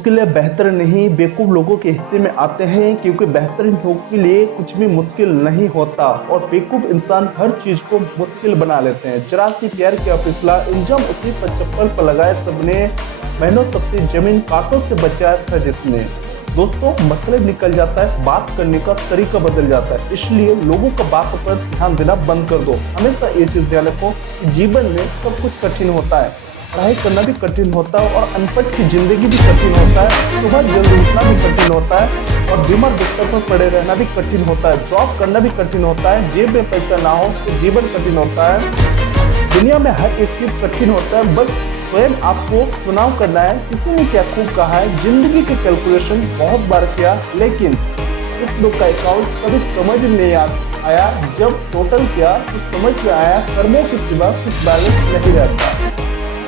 मुश्किलें बेहतर नहीं बेवकूफ़ लोगों के हिस्से में आते हैं, क्योंकि बेहतरीन लोगों के लिए कुछ भी मुश्किल नहीं होता और बेवकूफ़ इंसान हर चीज़ को मुश्किल बना लेते हैं। जरा सी प्यार किया फिसला, इंजम उसी पर चप्पल पर लगाए सबने, मेहनत तपती जमीन कांटों से बचाया था जिसने। दोस्तों, मतलब निकल जाता है, बात करने का तरीका बदल जाता है, इसलिए लोगों का बात पर ध्यान देना बंद कर दो। हमेशा ये चीज़ ध्यान रखो कि जीवन में सब कुछ कठिन होता है, पढ़ाई करना भी कठिन होता है और अनपढ़ की जिंदगी भी कठिन होता है, सुबह जल्दी उठना भी कठिन होता है और बीमार बिस्तर पर पड़े रहना भी कठिन होता है, जॉब करना भी कठिन होता है, जेब में पैसा ना हो तो जीवन कठिन होता है। दुनिया में हर एक चीज कठिन होता है, बस स्वयं आपको चुनाव करना है। किसी ने क्या खूब कहा है, जिंदगी के कैलकुलेशन बहुत बार किया, लेकिन इस लोग का अकाउंट कभी समझ नहीं आया। जब टोटल किया तो समझ में आया कर्मों के सिवा कुछ बैलेंस नहीं रहता।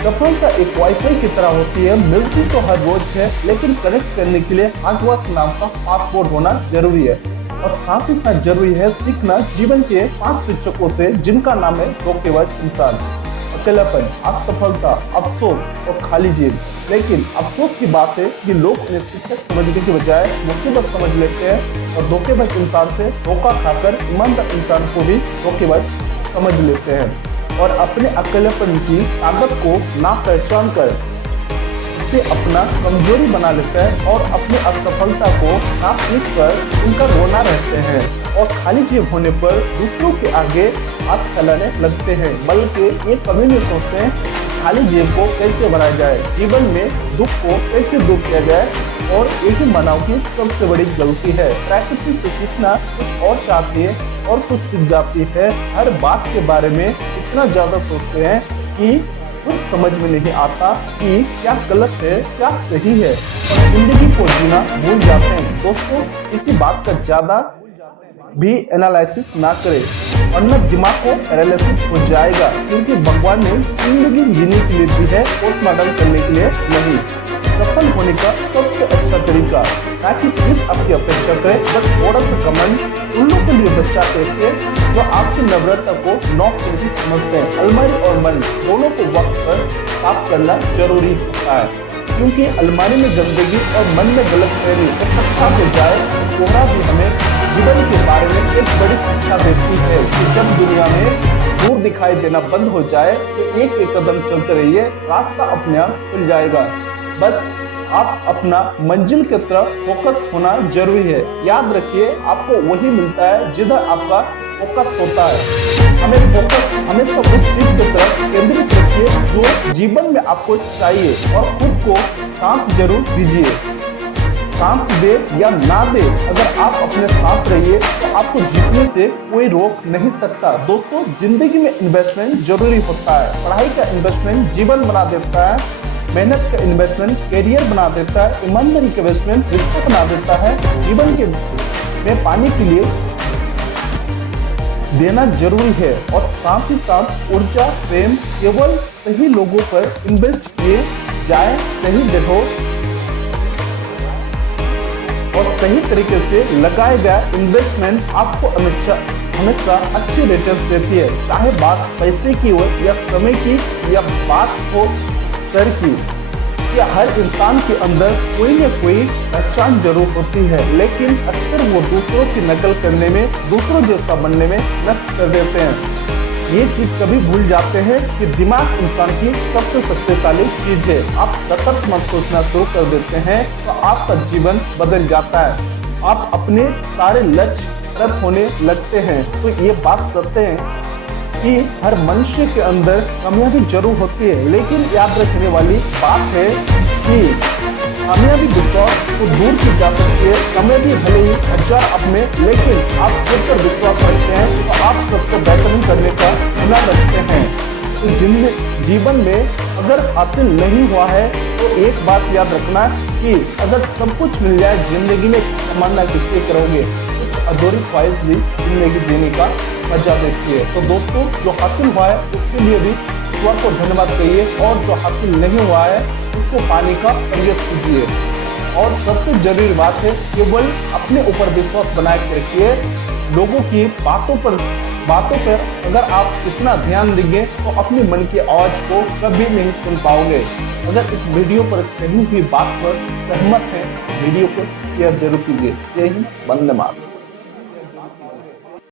सफलता एक वाईफाई की तरह होती है, मिलती तो हर रोज है, लेकिन कनेक्ट करने के लिए हार्डवर्क नाम का पासवर्ड होना जरूरी है। और साथ ही साथ जरूरी है सीखना जीवन के 5 शिक्षकों से, जिनका नाम है धोखेबाज इंसान, अकेलापन, असफलता, अफसोस और खाली जेब। लेकिन अफसोस की बात है कि लोग उन्हें शिक्षक समझने की बजाय मुसीबत समझ लेते हैं और धोखेबाज इंसान से धोखा खाकर ईमानदार इंसान को भी धोखेबाज समझ लेते हैं और अपने अकेलेपन की ताकत को ना पहचान कर उसे अपना कमजोरी बना लेता है और अपनी असफलता को ना सीख कर उनका रोना रहते हैं और खाली जेब होने पर दूसरों के आगे हाथ फैलाने लगते हैं, बल्कि ये कभी नहीं सोचते हैं खाली जेब को कैसे भराया जाए, जीवन में दुख को कैसे दूर किया जाए। और यही मानव की सबसे बड़ी गलती है, प्रकृति से सीखना कुछ और चाहती है और कुछ सीख जाती है। हर बात के बारे में इतना ज्यादा सोचते हैं कि कुछ समझ में नहीं आता कि क्या गलत है क्या सही है और जिंदगी को जीना भूल जाते हैं। दोस्तों, किसी बात का ज्यादा भी एनालिसिस ना करें वरना दिमाग को पैरालिसिस हो जाएगा, क्योंकि भगवान ने जिंदगी जीने के लिए दी है, पोस्टमार्टम करने के लिए नहीं। सफल होने का सबसे अच्छा तरीका ना कि सिर्फ आपकी अपेक्षा करें, बस थोड़ा सा कमेंट उन लोगों के लिए बच्चा कहते हैं जो आपकी नम्रता को नॉक करके समझते हैं। अलमारी और मन दोनों को वक्त पर साफ करना जरूरी होता है, क्योंकि अलमारी में गंदगी और मन में गलतफहमी इकट्ठा हो जाए तो कोहरा भी हमें जीवन के बारे में एक बड़ी शिक्षा देती है कि जब दुनिया में दूर दिखाई देना बंद हो जाए तो एक एक कदम चलते रहिए, रास्ता अपने आप खुल जाएगा। बस आप अपना मंजिल की तरफ फोकस होना जरूरी है। याद रखिए, आपको वही मिलता है जिधर आपका फोकस होता है। हमें फोकस हमेशा उस चीज की तरफ केंद्रित रखिए जो जीवन में आपको चाहिए और खुद को शांत जरूर दीजिए। शांत दे या ना दे, अगर आप अपने साथ रहिए तो आपको जीतने से कोई रोक नहीं सकता। दोस्तों, जिंदगी में इन्वेस्टमेंट जरूरी होता है। पढ़ाई का इन्वेस्टमेंट जीवन बना देता है, मेहनत का इन्वेस्टमेंट कैरियर बना देता है, ईमानदारी का इन्वेस्टमेंट रिश्ता बना देता है। जीवन के में पाने के लिए देना जरूरी है और साथ ही साथ ऊर्जा प्रेम केवल सही लोगों पर इन्वेस्ट किए जाए, सही जगहों और सही तरीके से लगाया गया इन्वेस्टमेंट आपको हमेशा अच्छी रिटर्न देती है, चाहे बात पैसे की हो या समय की या बात हो सर की। या हर इंसान के अंदर कोई न कोई पहचान जरूर होती है, लेकिन अक्सर वो दूसरों की नकल करने में, दूसरों जैसा बनने में नष्ट कर देते हैं। ये चीज कभी भूल जाते हैं कि दिमाग इंसान की सबसे शक्तिशाली चीज है। आप सतत मत सोचना शुरू कर देते हैं तो आपका जीवन बदल जाता है, आप अपने सारे लक्ष्य प्राप्त होने लगते हैं। तो ये बात सत्य है कि हर मनुष्य के अंदर कामयाबी जरूर होती है, लेकिन याद रखने वाली बात है कि कामयाबी विश्वास को दूर की जा सकती है। कामयाबी भले ही 1000 अब में, लेकिन आप खुद पर विश्वास रखते हैं तो आप सबसे बेहतरीन करने का हुनर रखते हैं। तो जीवन में अगर हासिल नहीं हुआ है तो एक बात याद रखना कि अगर सब कुछ मिल जाए जिंदगी में, तमन्ना किसकी करोगे? कुछ अधूरी ख्वाहिश भी जिंदगी जीने का मजा देती है। तो दोस्तों, जो हासिल हुआ है उसके लिए भी ईश्वर को धन्यवाद कहिए और जो हासिल नहीं हुआ है उसको पाने का प्रयास कीजिए। और सबसे जरूरी बात है, केवल अपने ऊपर विश्वास बनाए रखिए। लोगों की बातों पर अगर आप इतना ध्यान देंगे तो अपने मन की आवाज को कभी नहीं सुन पाओगे। अगर इस वीडियो पर कहीं भी बात पर सहमत हैं, वीडियो को शेयर जरूर कीजिए। जय हिंद, वंदे मातरम।